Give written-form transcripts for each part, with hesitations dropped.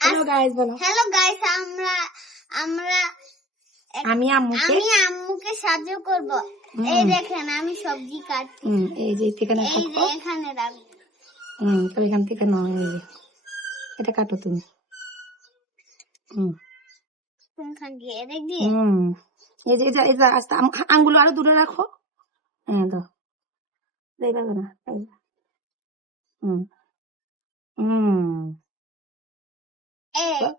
Hello guys বলো। Hello guys, আমরা আমি আম্মুকে সাহায্য করব। এই দেখেন আমি সবজি কাটছি। এই যে এখানে এই যে এখানে রাখবো। তাহলে এখান থেকে নাও, এই যে এটা কাটো তুমি। কোনখান দিয়ে? এদিক দিয়ে? এই যে এই যে আস্তে আঙ্গুল আরো দূরে রাখো। হ্যাঁ দাও, দেখবে না। হুম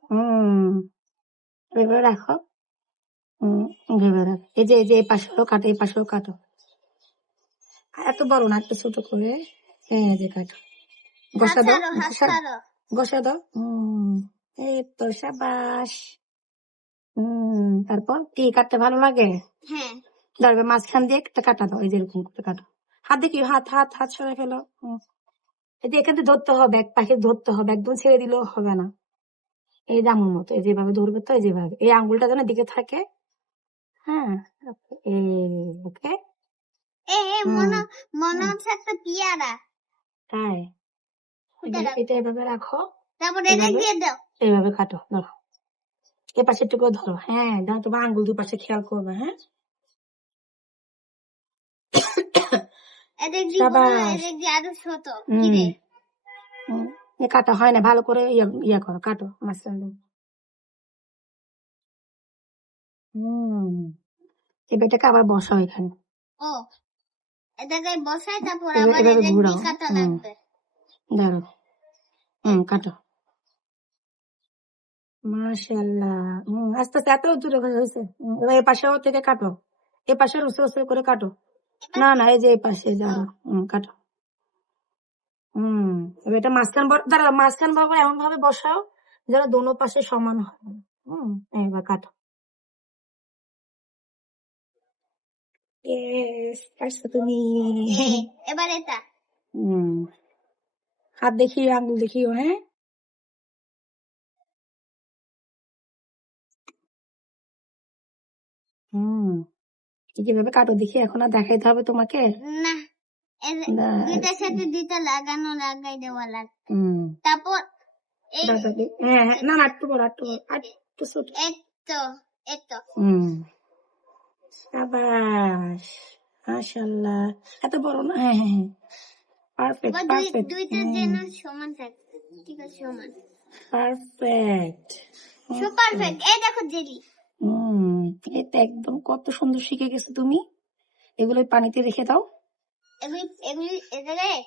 হুম এভাবে রাখো। এভাবে রাখো। এই যে এই পাশেও কাটো, এই পাশেও কাটো। এত বড় না, একটু ছোট করে। হ্যাঁ যে কাটো, ঘষা দাও, ঘষা দাও। এই তো সাবাস। তারপর কি কাটতে ভালো লাগে? হ্যাঁ। তারপর মাঝখান দিয়ে একটা কাটা দাও, এই যে এরকম করে কাটো। হাত দেখি, হাত হাত হাত সরাই ফেলো। এই যে এখান থেকে ধরতে হবে, এক পাশে ধরতে হবে, একদম ছেড়ে দিলেও হবে না। এই যে আঙুল মতো, এই যেভাবে ধরবে, তো এই যেভাবে এই আঙ্গুলটা যেন দিকে থাকে। হ্যাঁ, ওকে। মনে হচ্ছে একটা পেয়ারা। তাই এটা এভাবে রাখো, তারপর এদিক দিয়ে দাও। এইভাবে কাটো। ধরো, এ পাশে একটু করে ধরো। হ্যাঁ দাও, তোমার আঙ্গুল দুই পাশে খেয়াল করবে। হ্যাঁ কাটা হয় না, ভালো করে ইয়া করো, কাটো মাঝখান দিয়ে। এবার এটাকে আবার বসাও এখানে। এটাকে বসাই, তারপর এভাবে আবার এদিক ঘুরাও। দিয়ে কাটা লাগবে। ধরো, কাটো। মাশাআল্লাহ। আস্তে আস্তে এত দূরে হয়েছে। এবার এই পাশেও থেকে কাটো, এই পাশে উঁচু উঁচু করে কাটো। না না, এই যে এই পাশে ধরো, কাটো। এবার এটা মাঝখান দাঁড়াও, মাঝখান বরাবর এমন ভাবে বসাও যেন দোনো পাশে সমান হয়। এবার কাটো। পারছো তুমি। এবার এটা হাত দেখিও, আঙ্গুল দেখিও। হ্যাঁ কিভাবে কাটো দেখি, এখন আর দেখাইতে হবে তোমাকে না। এটার সাথে দুইটা লাগাই দেওয়া লাগবে। তারপর না না, একটু বড়, একটু ছোট। সাবাস, মাশাআল্লাহ। এত বড় না। হ্যাঁ হ্যাঁ হ্যাঁ, পারফেক্ট পারফেক্ট। দুইটা যেন সমান থাকে। ঠিক আছে, সমান। Perfect perfect. এই দেখো জেলি। এটা একদম কত সুন্দর শিখে গেছো তুমি। এগুলো পানিতে রেখে দাও। এগুলি এ জায়গায়